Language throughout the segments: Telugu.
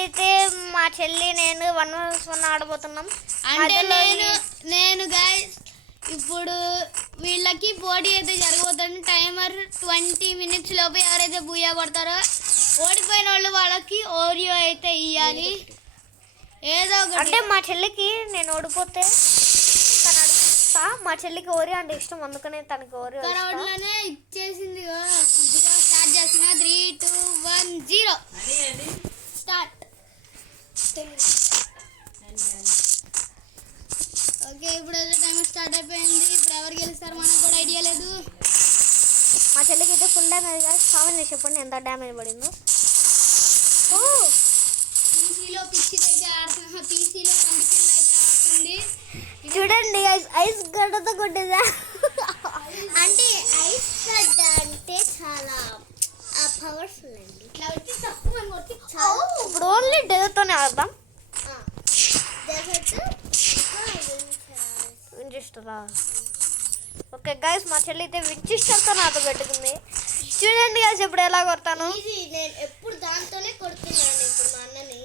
అయితే మా చెల్లి నేను 1v1 ఆడబోతున్నాం. అంటే నేను గైస్ ఇప్పుడు వీళ్ళకి పోటీ అయితే జరగబోతుంది. టైమర్ 20 minutes లోపు ఎవరైతే బూయా కొడతారో ఓడిపోయిన వాళ్ళు వాళ్ళకి ఓరియో అయితే ఇవ్వాలి. ఏదో ఒకటి. అంటే మా చెల్లికి నేను ఓడిపోతే తను అడుగుతా. మా చెల్లికి ఓరియో అంటే ఇష్టం, అందుకనే తనకి ఓరియో లోనే ఇచ్చేసింది. స్టార్ట్ చేసిన 3, 2, 1, 0 స్టార్ట్. ఓకే, ఇప్పుడు టైం స్టార్ట్ అయిపోయింది. ఇప్పుడు ఎవరు గెలుస్తారు మనకు కూడా ఐడియా లేదు. మా చెల్లికి అయితే ఫుల్ డ్యామేజ్ కాదు. కామెంట్ చేసి చెప్పండి ఎంత డ్యామేజ్ పడిందో. పీసీలో పిచ్చిది అయితే ఆడుతున్నా. పీసీలో కంటిపిల్ల అయితే ఆడుతుంది. చూడండి ఐస్ గడ్డతో కొట్టేదా. అంటే ఐస్ గడ్డ అంటే చాలా పవర్ఫుల్ అండి. ఇట్లా వచ్చి తక్కువ కొట్టి ఇప్పుడు ఓన్లీ డేతోనే ఆడదాం. వించిస్టరా. ఓకే గైస్, మా చెల్లి అయితే వించిస్టర్తో నాతో పెట్టుకుంది. చూడండి గైస్ ఇప్పుడు ఎలా కొడతాను. నేను ఎప్పుడు దాంతోనే కొడుతున్నాను. ఇప్పుడు మా అన్నని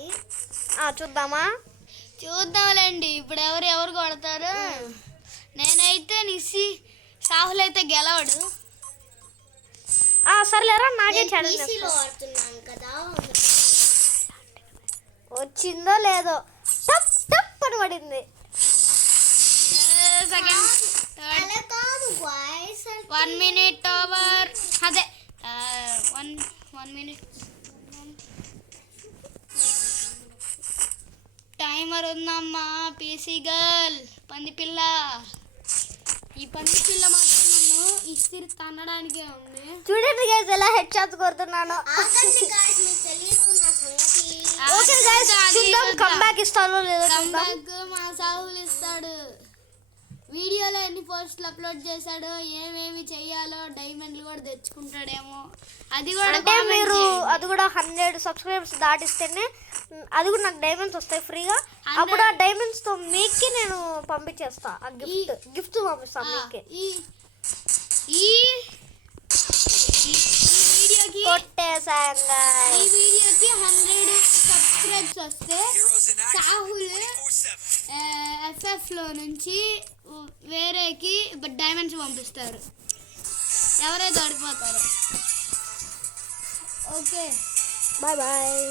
చూద్దాంలేండి. ఇప్పుడు ఎవరు కొడతారు. నేనైతే సాహుల్ అయితే గెలవడు. సర్లేరా, నాకే పీసీలో ఆడుతున్నాను కదా. వచ్చిందో లేదో టప్ టప్ అని పడింది. సెకండ్ అలా కాదు వాయిస్ 1 minute ఓవర్. అదే 1 minute టైమర్ ఉందమ్మా. పీసీ గర్ల్ పంది పిల్ల. ఈ పంది పిల్ల మాత్రం నన్ను ఇస్తిరి తన్నడానికే ఉంది. చూడండి గైస్ ఎలా హెడ్ షాట్స్ కొడుతున్నాను. ఆగండి గాయ్స్, మీకు తెలియదు నా సంగతి. ఓకే గైస్, చూద్దాం కంబ్యాక్ ఇస్తారో లేదో చూద్దాం. కంబ్యాక్ మా సాహుల్ ఇస్తాడు. వీడియోలో ఎన్ని పోస్టులు అప్లోడ్ చేశాడో, ఏమేమి చెయ్యాలో, డైమండ్లు కూడా తెచ్చుకుంటాడేమో. అది కూడా అంటే మీరు అది కూడా 100 సబ్స్క్రైబర్స్ దాటిస్తేనే అది కూడా నాకు డైమండ్స్ వస్తాయి ఫ్రీగా. అప్పుడు ఆ డైమండ్స్ తో మీకే నేను పంపించేస్తా. ఆ గిఫ్ట్ పంపిస్తా మీకే. ఈ వీడియోకి కొట్టేసాంగా. ఈ వీడియోకి 100 సబ్స్క్రైబ్స్ వస్తే సాహుల్ FF లో నుంచి వేరేకి డైమండ్స్ పంపిస్తారు ఎవరైతే ఓడిపోతారో. Okay, bye bye.